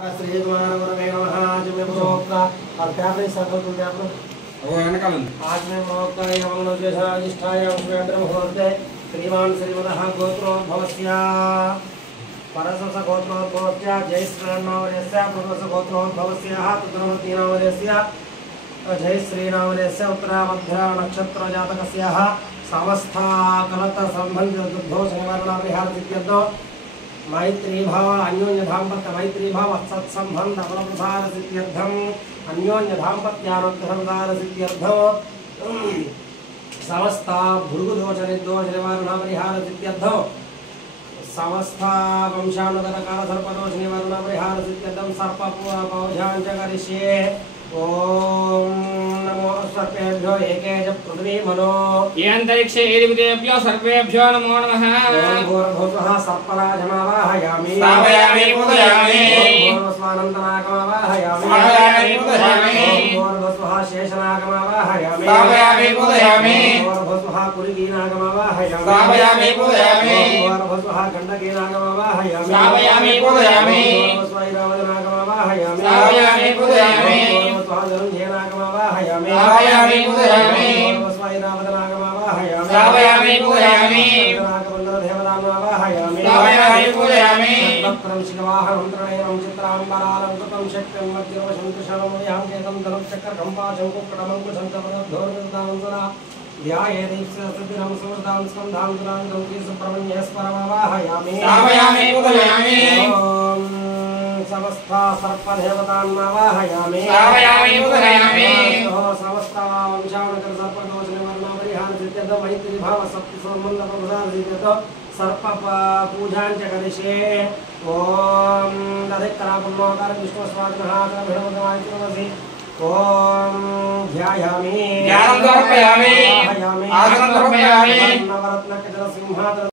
श्रीमानवरवे नमः। आज मैं प्रोक्ता और कैमरे सर्कल को कैमरा वो है ना कालन आज मैं प्रोक्ता यमनोज्येष्ठाय मुहूर्ते श्रीमान श्रीमदः गोत्रोद्भवस्य परसस गोत्रोद्भवस्य जय श्रीनामस्य प्रभस गोत्रोद्भवस्य तदनमतीनामस्य जय श्रीनामस्य उत्तरामध्य नक्षत्र जातकस्य समस्ता कलत संबंधित दुर्दोष निवारण परिहार सिद्ध्यर्थो मैत्री भाव अन्योन्य दाम्पत्य मैत्री भाव सत्संबंध फलप्रसार सिद्ध्यर्थम अन्योन्य दाम्पत्यानुग्रहप्रसार सिद्ध्यर्थम समस्त भृगुदोष निर्दोष निवारण परिहार सिद्ध्यर्थम समस्त वंशानुगत काल सर्पदोष निवारण परिहार सिद्ध्यर्थम सर्प पौषांच करिष्ये। ओम नमो सर्पेभ्यो एकेज पृथ्वी मनो ये अंतरिक्षे देवतेभ्यो सर्वेभ्यो नमो नमः। ओम भूर्भुवः सर्पराजमावाहयामि स्थापयामि पूजयामि। ओम भूर्भुवस्वानन्तनागमावाहयामि स्थापयामि पूजयामि। ओम भूर्भुवः शेषनागमावाहयामि स्थापयामि पूजयामि। ओम भूर्भुवः कुलिकीनागमावाहयामि स्थापयामि पूजयामि। ओम भूर्भुवः गण्डकीनागमावाहयामि स्थापयामि पूजयामि। ओम भूर्भुवस्वैरावदनागमावाहयामि स्थापयामि पूजयामि। स्वाजरुञ्जेनागमावाहयामि स्थापयामि पूजयामि। स्वैरावदनागमावाहयामि स्थापयामि पूजयामि। नागमण्डलदेवतागमावाहयामि स्थापयामि पूजयामि। वक्रं शिखवाहनं त्रणयनं चित्राम्बरालङ्कृतं शक्तिं मध्यवशं कृशनं यां केतं धनुश्चक्रं पाशं कुक्कुटमङ्कुशं च पदद्धोर्गदांसरा ध्यायेदीप्सितं सुमृतां स्कन्धां दुरान्तं सुब्रह्मण्यस्परमावाहयामि। स्थापयामि पूजयामि। समस्त सर्पदेवतान्मावाहयामि। स्थापयामि पूजयामि। समस्त वंशानुगत सर्पदोष निवारण परिहार सिद्ध्यर्थं मैत्री भाव सप्त संबंध प्रसार सिद्ध्यर्थं सर्प पूजाञ्च करिष्ये। ओम दधिक्रापुण्योकार विष्णुस्वादिनः भिडमदमायितमसि ओम ध्यायामि ध्यानं समर्पयामि। आवाहयामि आसनं समर्पयामि। नवरत्नकजलसिंहासनं